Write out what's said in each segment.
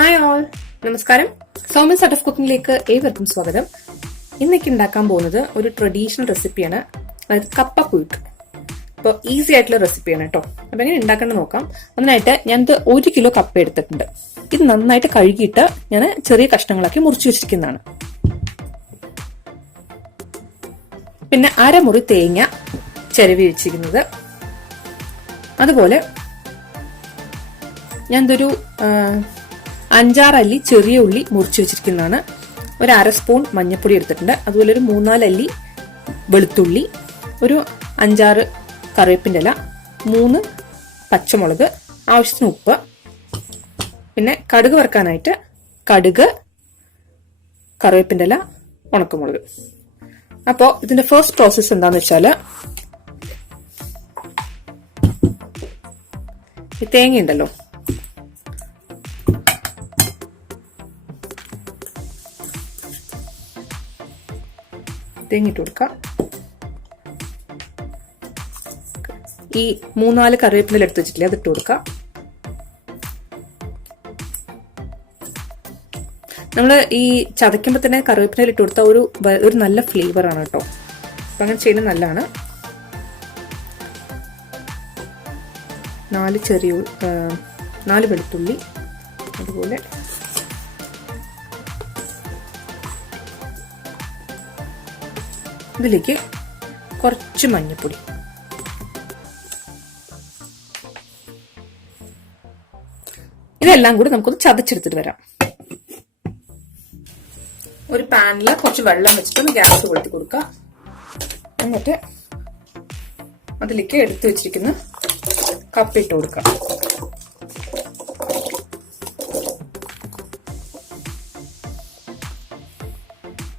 Hi all, നമസ്കാരം. Soumya's art of കുക്കിംഗിലേക്ക് ഏവർക്കും സ്വാഗതം. ഇന്നേക്ക് ഉണ്ടാക്കാൻ പോകുന്നത് ഒരു ട്രഡീഷണൽ റെസിപ്പിയാണ്, അതായത് കപ്പ പുഴുക്ക്. അപ്പോൾ ഈസി ആയിട്ടുള്ള റെസിപ്പിയാണ് കേട്ടോ. അപ്പൊ എങ്ങനെ ഉണ്ടാക്കണം നോക്കാം. അതിനായിട്ട് ഞാനിത് 1 കിലോ കപ്പ എടുത്തിട്ടുണ്ട്. ഇത് നന്നായിട്ട് കഴുകിയിട്ട് ഞാൻ ചെറിയ കഷ്ണങ്ങളാക്കി മുറിച്ചു വെച്ചിരിക്കുന്നതാണ്. പിന്നെ അരമുറി തേങ്ങ ചിരവി വെച്ചിരിക്കുന്നത്. അതുപോലെ ഞാനിതൊരു 5-6 അല്ലി ചെറിയ ഉള്ളി മുറിച്ച് വെച്ചിരിക്കുന്നതാണ്. ഒരു 1/2 സ്പൂൺ മഞ്ഞൾപ്പൊടി എടുത്തിട്ടുണ്ട്. അതുപോലെ ഒരു 3-4 അല്ലി വെളുത്തുള്ളി, ഒരു 5-6 കറിവേപ്പിൻ്റെ ഇല, 3 പച്ചമുളക്, ആവശ്യത്തിന് ഉപ്പ്, പിന്നെ കടുക് വറുക്കാനായിട്ട് കടുക്, കറിവേപ്പിൻ്റെ ഇല, ഉണക്കമുളക്. അപ്പോൾ ഇതിന്റെ ഫസ്റ്റ് പ്രോസസ്സ് എന്താന്ന് വെച്ചാല്, ഈ തേങ്ങ ഉണ്ടല്ലോ, തേങ്ങിട്ട് കൊടുക്കാം. ഈ 3-4 കറിവേപ്പില എടുത്ത് വെച്ചിട്ടില്ലേ, അതിട്ട് കൊടുക്കാം. നമ്മള് ഈ ചതയ്ക്കുമ്പോ തന്നെ കറിവേപ്പില ഇട്ട് കൊടുത്താൽ ഒരു നല്ല ഫ്ലേവർ ആണ് കേട്ടോ. അപ്പൊ അങ്ങനെ ചെയ്യുന്നത് നല്ലതാണ്. 4 വെളുത്തുള്ളി, അതുപോലെ ഇതിലേക്ക് കുറച്ച് മഞ്ഞൾപ്പൊടി, ഇതെല്ലാം കൂടി നമുക്കൊന്ന് ചതച്ചെടുത്തിട്ട് വരാം. ഒരു പാനില് കുറച്ച് വെള്ളം വെച്ചിട്ട് ഗ്യാസ് കൊളുത്തി കൊടുക്കുക. എന്നിട്ട് അതിലേക്ക് എടുത്തു വെച്ചിരിക്കുന്ന കപ്പ ഇട്ട് കൊടുക്കുക.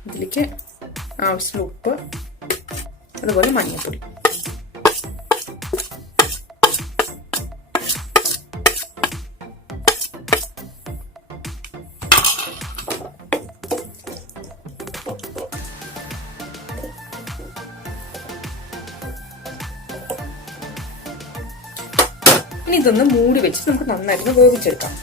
ഇതിലേക്ക് ആവശ്യമുള്ള ഉപ്പ്, അതുപോലെ മഞ്ഞൾപ്പൊടി. ഇനി ഇതൊന്ന് മൂടി വെച്ച് നമുക്ക് നന്നായിട്ട് വേവിച്ചെടുക്കാം.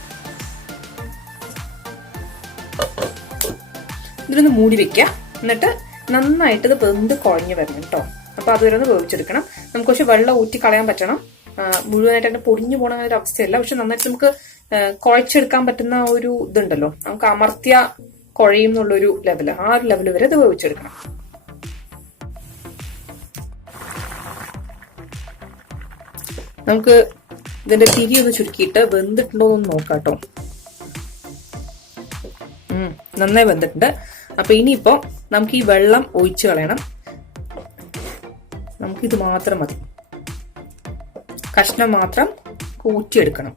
ഇതിലൊന്ന് മൂടി വെക്കുക. എന്നിട്ട് നന്നായിട്ട് ഇത് വെന്ത് കുഴഞ്ഞു വരണം കേട്ടോ. അപ്പൊ അതുവരെ ഒന്ന് വേവിച്ചെടുക്കണം. നമുക്ക് പക്ഷെ വെള്ളം ഊറ്റി കളയാൻ പറ്റണം. മുഴുവനായിട്ട് പൊടിഞ്ഞു പോണ ഒരു അവസ്ഥയല്ല, പക്ഷെ നന്നായിട്ട് നമുക്ക് കുഴച്ചെടുക്കാൻ പറ്റുന്ന ഒരു ഇതുണ്ടല്ലോ, നമുക്ക് അമർത്തിയ കുഴയും എന്നുള്ളൊരു ലെവല്, ആ ഒരു ലെവല് വരെ ഇത് വേവിച്ചെടുക്കണം. നമുക്ക് ഇതിന്റെ തിരി ഒന്ന് ചുരുക്കിയിട്ട് വെന്തിട്ടുണ്ടോ എന്ന് നോക്കാം കേട്ടോ. നന്നായി വെന്തിട്ടുണ്ട്. അപ്പൊ ഇനിയിപ്പോ നമുക്ക് ഈ വെള്ളം ഒഴിച്ചു കളയണം. നമുക്കിത് മാത്രം മതി, കഷ്ണം മാത്രം കൂറ്റിയെടുക്കണം.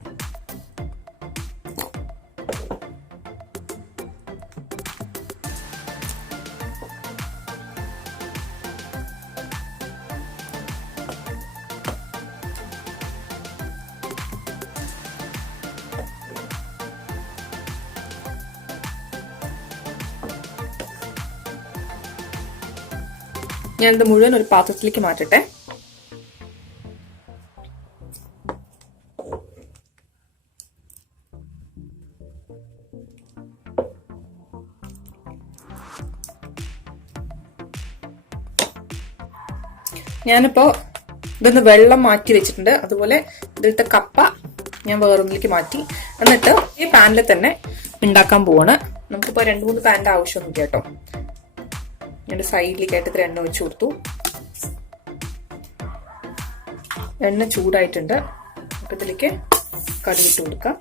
ഞാനിത് മുഴുവൻ ഒരു പാത്രത്തിലേക്ക് മാറ്റട്ടെ. ഞാനിപ്പോ ഇതൊന്ന് വെള്ളം മാറ്റി വെച്ചിട്ടുണ്ട്. അതുപോലെ ഇതിലത്തെ കപ്പ ഞാൻ വേറൊന്നിലേക്ക് മാറ്റി. എന്നിട്ട് ഈ പാനിൽ തന്നെ ഉണ്ടാക്കാൻ പോവാണ്. നമുക്കിപ്പോ 2-3 പാനിന്റെ ആവശ്യമൊന്നുമില്ല കേട്ടോ. ഞാൻ സൈഡിലേക്കായിട്ട് ഇത്ര എണ്ണ ഒഴിച്ചു കൊടുത്തു. എണ്ണ ചൂടായിട്ടുണ്ട്. അപ്പൊ ഇതിലേക്ക് കടുകിട്ട് കൊടുക്കാം.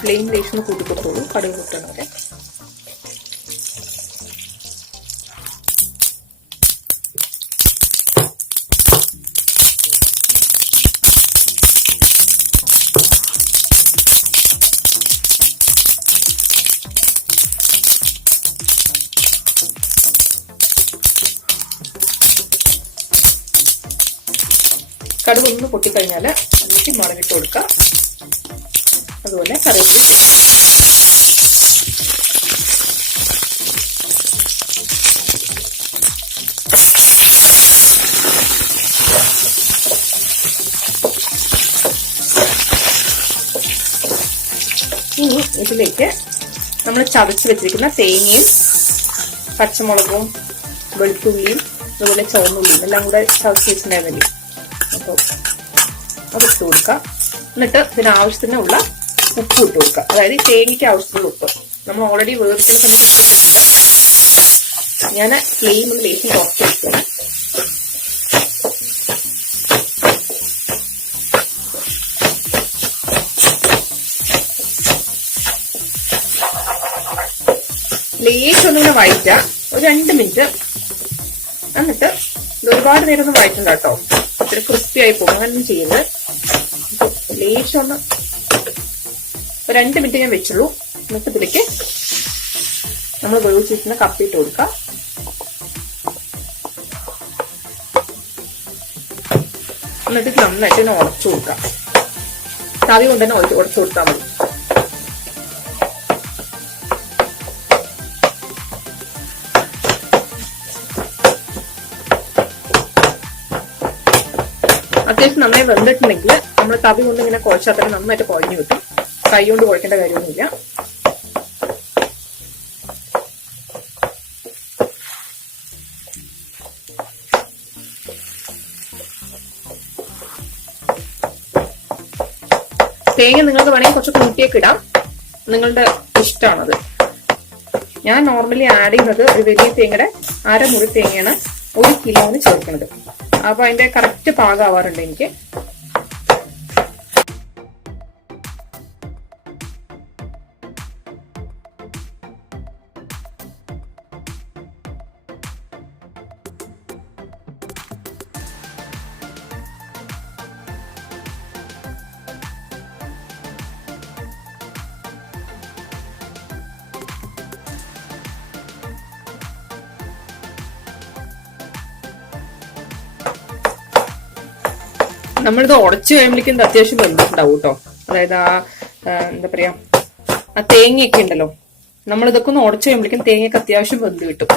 ഫ്ലെയിം ലേശം കൂട്ടി കൊടുത്തോളൂ, കടുക് പൊട്ടണൊക്കെ. കടുക് ഒന്ന് പൊട്ടിക്കഴിഞ്ഞാൽ അതിലേക്ക് മുളകിട്ട് കൊടുക്കുക. അതുപോലെ കറിവേപ്പില. ഇനി ഇതിലേക്ക് നമ്മൾ ചതച്ച് വെച്ചിരിക്കുന്ന തേങ്ങയും പച്ചമുളകും വെളുത്തുള്ളിയും അതുപോലെ ചുവന്നുള്ളിയും എല്ലാം കൂടെ ചതച്ച് വെച്ചിട്ടുണ്ടായിരുന്നില്ലേ, അപ്പോൾ അതിട്ട് കൊടുക്കുക. എന്നിട്ട് ഇതിനാവശ്യത്തിനുള്ള ഉപ്പ് ഇട്ട് കൊടുക്കുക. അതായത് തേങ്ങയ്ക്ക് ആവശ്യത്തിനുള്ള ഉപ്പ് നമ്മൾ ഓൾറെഡി വേവിക്കുന്ന സമയത്ത് ഇട്ടിട്ടുണ്ട്. ഞാൻ ഫ്ലെയിം ഒന്ന് ലേശം കുറച്ച് വെക്കുകയാണ്. ലേശം ഒന്നിങ്ങനെ വഴറ്റുക, ഒരു 2 മിനിറ്റ്. എന്നിട്ട് ഒരുപാട് നേരം ഒന്നും വഴറ്റണ്ട കേട്ടോ, ഇത്തിരി ക്രിസ്പി ആയി പോകും. അങ്ങനൊന്നും ചെയ്യരുത്. ലേശം ഒന്ന് ഒരു 2 മിനിറ്റ് ഞാൻ വെച്ചുള്ളൂ. എന്നിട്ട് ഇതിലേക്ക് നമ്മൾ വേവിച്ചിരിക്കുന്ന കപ്പിട്ട് കൊടുക്കുക. എന്നിട്ട് നന്നായിട്ട് തന്നെ ഉടച്ചു കൊടുക്കുക. തവി കൊണ്ട് തന്നെ ഉടച്ചു കൊടുത്താൽ മതി. അത്യാവശ്യം നന്നായി വെന്തിട്ടുണ്ടെങ്കിൽ നമ്മൾ തവി കൊണ്ട് ഇങ്ങനെ കുഴച്ചാൽ തന്നെ നന്നായിട്ട് കുഴഞ്ഞു കിട്ടും. കൈ കൊണ്ട് കുഴക്കേണ്ട കാര്യമൊന്നുമില്ല. തേങ്ങ നിങ്ങൾക്ക് വേണമെങ്കിൽ കുറച്ച് കൂട്ടിയൊക്കെ ഇടാം, നിങ്ങളുടെ ഇഷ്ടമാണത്. ഞാൻ നോർമലി ആഡ് ചെയ്യുന്നത് ഒരു വലിയ തേങ്ങയുടെ 1/2 മുറി തേങ്ങയാണ് 1 കിലോന് ചേർക്കുന്നത്. അപ്പൊ അതിന്റെ കറക്റ്റ് പാകമാവാറുണ്ട് എനിക്ക്. നമ്മളിത് ഉടച്ചു കഴിയുമ്പോഴേക്കും അത്യാവശ്യം വെന്തിട്ടുണ്ടാവും കേട്ടോ. അതായത് എന്താ പറയാ, ആ തേങ്ങയൊക്കെ ഉണ്ടല്ലോ, നമ്മളിതൊക്കെ ഒന്ന് ഉടച്ചു കഴിയുമ്പോഴേക്കും തേങ്ങയൊക്കെ അത്യാവശ്യം വെന്ത് കിട്ടും.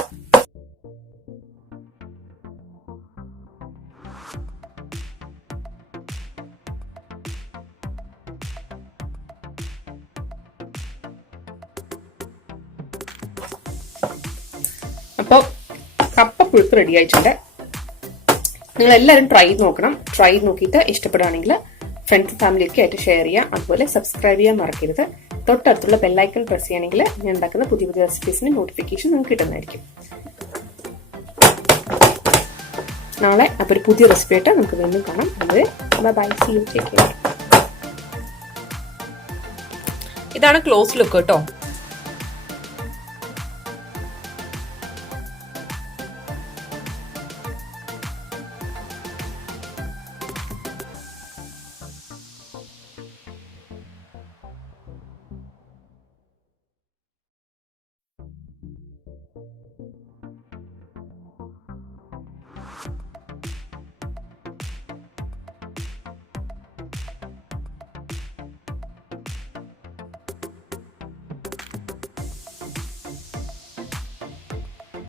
അപ്പൊ കപ്പ പുഴുക്ക് റെഡി ആയിട്ടുണ്ട്. നിങ്ങൾ എല്ലാവരും ട്രൈ നോക്കണം. ട്രൈ നോക്കിയിട്ട് ഇഷ്ടപ്പെടുകയാണെങ്കിൽ ഫ്രണ്ട്സ് ഫാമിലിയൊക്കെ ആയിട്ട് ഷെയർ ചെയ്യുക. അതുപോലെ സബ്സ്ക്രൈബ് ചെയ്യാൻ മറക്കരുത്. തൊട്ടടുത്തുള്ള ബെല്ലൈക്കൺ പ്രസ് ചെയ്യുകയാണെങ്കിൽ ഞാൻ ഉണ്ടാക്കുന്ന പുതിയ പുതിയ റെസിപ്പീസിന്റെ നോട്ടിഫിക്കേഷൻ നിങ്ങൾക്ക് കിട്ടുന്നതായിരിക്കും. നാളെ അപ്പോൾ ഒരു പുതിയ റെസിപ്പി ആയിട്ട് നമുക്ക് വീണ്ടും കാണാം. അതുവരെ bye, see you, take care. ഇതാണ് ക്ലോസ് ലുക്ക് കേട്ടോ.